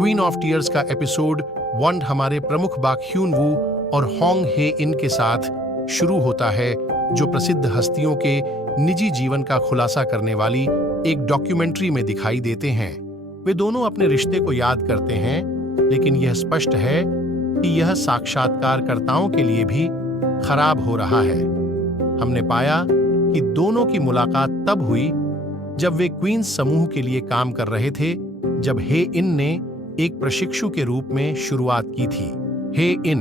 Queen of tears का episode 1 हमारे प्रमुख बाक ह्यून वू और होंग हे इन के साथ शुरू होता है, जो प्रसिद्ध हस्तियों के निजी जीवन का खुलासा करने वाली एक डॉक्यूमेंट्री में दिखाई देते हैं। वे दोनों अपने रिश्ते को याद करते हैं, लेकिन यह स्पष्ट है कि यह साक्षात्कारकर्ताओं के लिए भी खराब हो रहा है। हमने पाया कि दोनों की मुलाकात तब हुई जब वे क्वींस समूह के लिए काम कर रहे थे, जब हे इन ने एक प्रशिक्षु के रूप में शुरुआत की थी। हे इन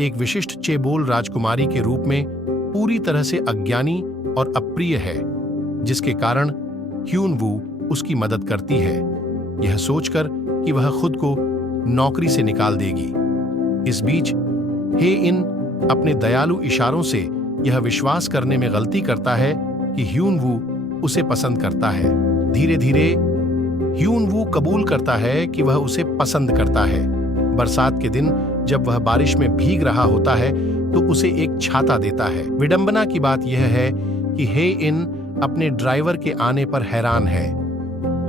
एक विशिष्ट चेबोल राजकुमारी के रूप में पूरी तरह से अज्ञानी और अप्रिय है, जिसके कारण ह्यून वू उसकी मदद करती है, यह सोचकर कि वह खुद को नौकरी से निकाल देगी। इस बीच हे इन अपने दयालु इशारों से यह विश्वास करने में गलती करता है कि ह्यून वू उसे पसंद करता है। धीरे धीरे ह्यून वू कबूल करता है कि वह उसे पसंद करता है। बरसात के दिन जब वह बारिश में भीग रहा होता है तो उसे एक छाता देता है। विडंबना की बात यह है कि हे इन अपने ड्राइवर के आने पर हैरान है।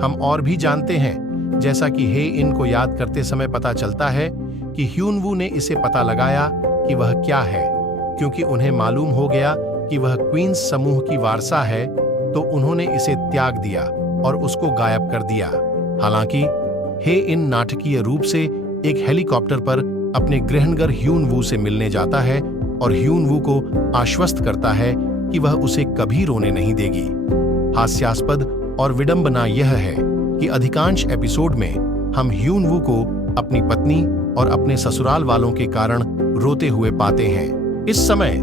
हम और भी जानते हैं, जैसा कि हे इन को याद करते समय पता चलता है कि ह्यून वू ने इसे पता लगाया कि वह क्या है, क्योंकि उन्हें मालूम हो गया कि वह क्वींस समूह की वारसा है, तो उन्होंने इसे त्याग दिया और उसको गायब कर दिया। हालांकि हे इन नाटकीय रूप से एक हेलीकॉप्टर पर अपने गृहनगर ह्यून वू से मिलने जाता है और ह्यून वू को आश्वस्त करता है कि वह उसे कभी रोने नहीं देगी। हास्यास्पद और विडंबना यह है कि अधिकांश एपिसोड में हम ह्यून वू को अपनी पत्नी और अपने ससुराल वालों के कारण रोते हुए पाते हैं। इस समय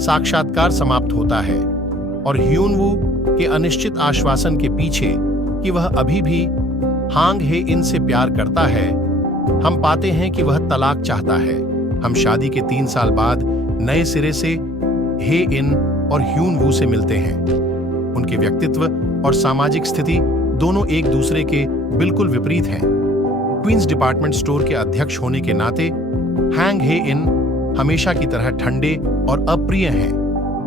साक्षात्कार समाप्त होता है और ह्यून वू के अनिश्चित आश्वासन के पीछे कि वह अभी भी हांग हे इन से प्यार करता है, हम पाते हैं कि वह तलाक चाहता है। हम शादी के 3 साल बाद नए सिरे से हे इन और ह्यून वू से मिलते हैं। उनके व्यक्तित्व और सामाजिक स्थिति दोनों एक दूसरे के बिल्कुल विपरीत हैं। क्वींस डिपार्टमेंट स्टोर के अध्यक्ष होने के नाते हैंग हे इन हमेशा की तरह ठंडे और अप्रिय हैं,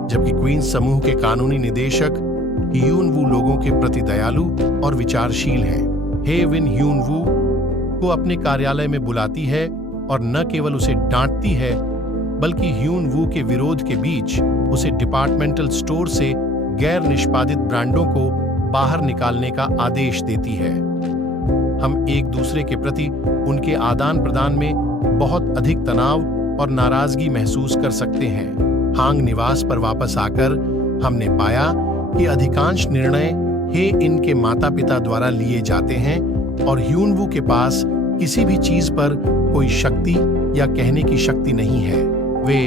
जबकि क्वींस समूह के कानूनी निदेशक ह्यून वू लोगों के प्रति दयालु और विचारशील हैं। हे विन ह्यून वू को अपने कार्यालय में बुलाती है और न केवल उसे डांटती है, बल्कि ह्यून वू के विरोध के बीच उसे डिपार्टमेंटल स्टोर से गैर निष्पादित ब्रांडों को बाहर निकालने का आदेश देती है। हम एक दूसरे के प्रति उनके आदान प्रदान में बहुत अधिक तनाव और नाराजगी महसूस कर सकते हैं। हांग निवास पर वापस आकर हमने पाया कि अधिकांश निर्णय हे इनके माता पिता द्वारा लिए जाते हैं और ह्यून वू के पास किसी भी चीज पर कोई शक्ति या कहने की शक्ति नहीं है। वे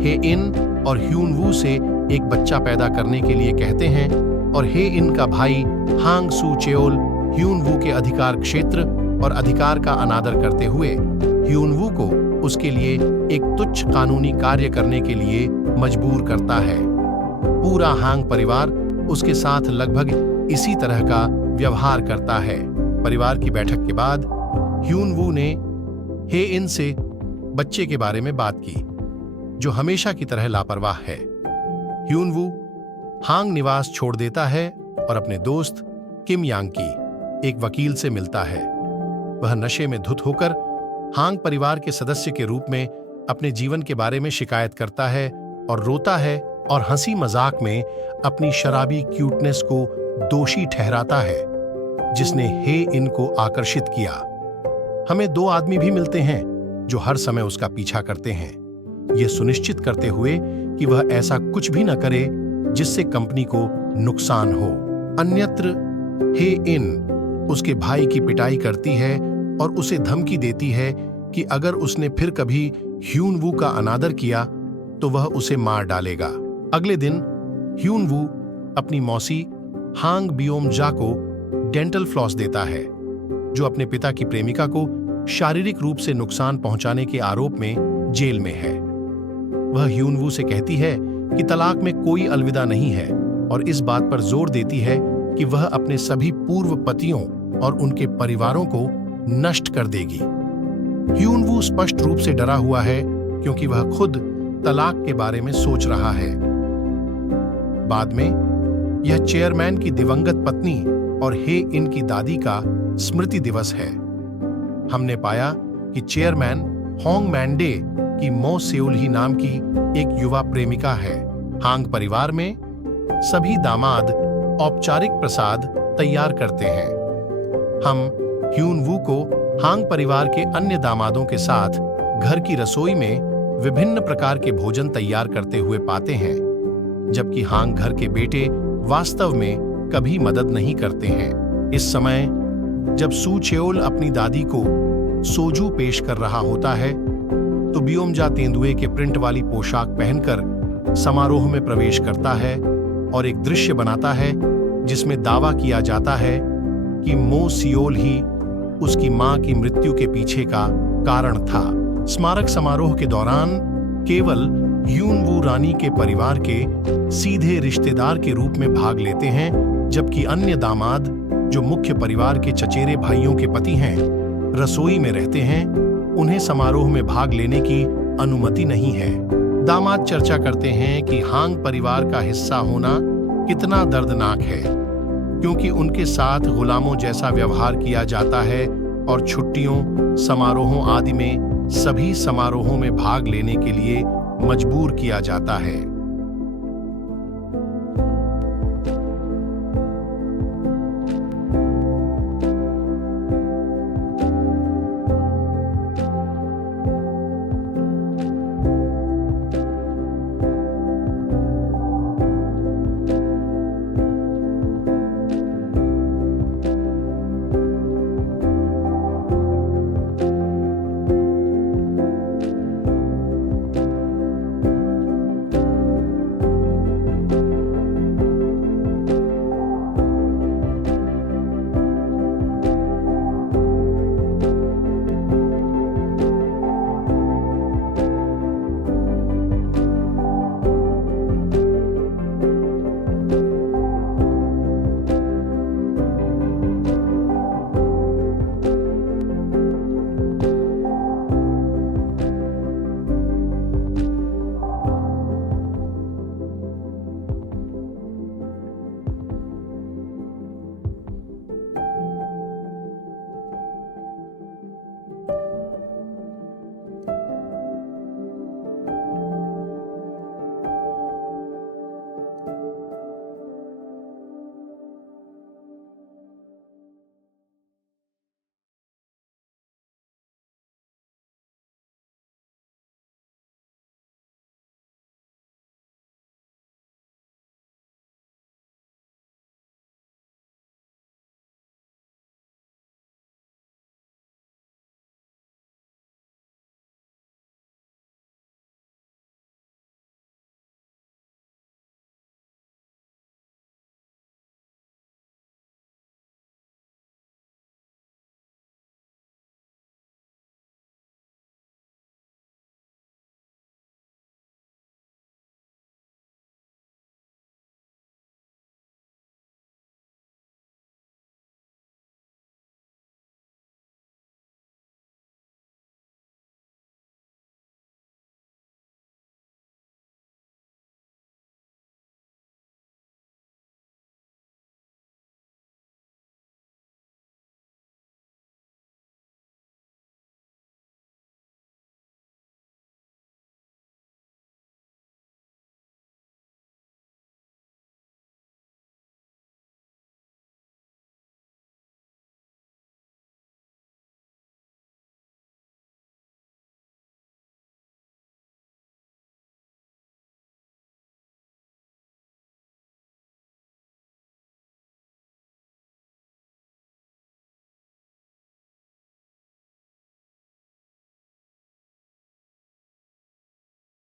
हे इन और ह्यून वू से एक बच्चा पैदा करने के लिए कहते हैं और हे इन का भाई हांग सू चेओल ह्यून वू के अधिकार क्षेत्र और अधिकार का अनादर करते हुए ह्यून वू को उसके लिए एक तुच्छ कानूनी कार्य करने के लिए मजबूर करता है। पूरा हांग परिवार उसके साथ लगभग इसी तरह का व्यवहार करता है। परिवार की बैठक के बाद ह्यून वू ने हे इन से बच्चे के बारे में बात की, जो हमेशा की तरह लापरवाह है। ह्यून वू हांग निवास छोड़ देता है और अपने दोस्त किम यांग की एक वकील से मिलता है। वह नशे में धुत होकर हांग परिवार के सदस्य के रूप में अपने जीवन के बारे में शिकायत करता है और रोता है और हंसी मजाक में अपनी शराबी क्यूटनेस को दोषी ठहराता है, जिसने हे इन को आकर्षित किया। हमें 2 आदमी भी मिलते हैं जो हर समय उसका पीछा करते हैं, यह सुनिश्चित करते हुए कि वह ऐसा कुछ भी न करे जिससे कंपनी को नुकसान हो। अन्यत्र हे इन उसके भाई की पिटाई करती है और उसे धमकी देती है कि अगर उसने फिर कभी ह्यून वू का अनादर किया तो वह उसे मार डालेगा। अगले दिन ह्यून वू अपनी मौसी हांग बियोम-जा को डेंटल फ्लॉस देता है, जो अपने पिता की प्रेमिका को शारीरिक रूप से नुकसान पहुंचाने के आरोप में जेल में है। वह ह्यून वू से कहती है कि तलाक में कोई अलविदा नहीं है और इस बात पर जोर देती है कि वह अपने सभी पूर्व पतियों और उनके परिवारों को नष्ट कर देगी। ह्यून वू स्पष्ट रूप से डरा हुआ है, क्योंकि वह खुद तलाक के बारे में सोच रहा है। बाद में यह चेयरमैन की दिवंगत पत्नी और हे इन की दादी का स्मृति दिवस है। हमने पाया कि चेयरमैन होंग मैंडे की मो सेओल ही नाम की एक युवा प्रेमिका है। हांग परिवार में सभी दामाद औपचारिक प्रसाद तैयार करते हैं। हम ह्यून वू को हांग परिवार के अन्य दामादों के साथ घर की रसोई में विभिन्न प्रकार के भोजन तैयार करते हुए पाते हैं, जबकि हांग घर के बेटे वास्तव में कभी मदद नहीं करते हैं। इस समय जब सू चेओल अपनी दादी को सोजू पेश कर रहा होता है, तो बियोमजा तेंदुए के प्रिंट वाली पोशाक पहनकर समारोह में प्रवेश करता है और एक दृश्य बनाता है जिसमें दावा किया जाता है कि मो सियोल ही उसकी मां की मृत्यु के पीछे का कारण था। स्मारक समारोह के दौरान केवल ह्यून वू रानी के परिवार के सीधे रिश्तेदार के रूप में भाग लेते हैं, जबकि अन्य दामाद जो मुख्य परिवार के चचेरे भाइयों के पति हैं, रसोई में रहते हैं, उन्हें समारोह में भाग लेने की अनुमति नहीं है। दामाद चर्चा करते हैं कि हांग परिवार का हिस्सा होना कितना दर्दनाक है, क्योंकि उनके साथ गुलामों जैसा व्यवहार किया जाता है और छुट्टियों, समारोहों आदि में सभी समारोहों में भाग लेने के लिए मजबूर किया जाता है।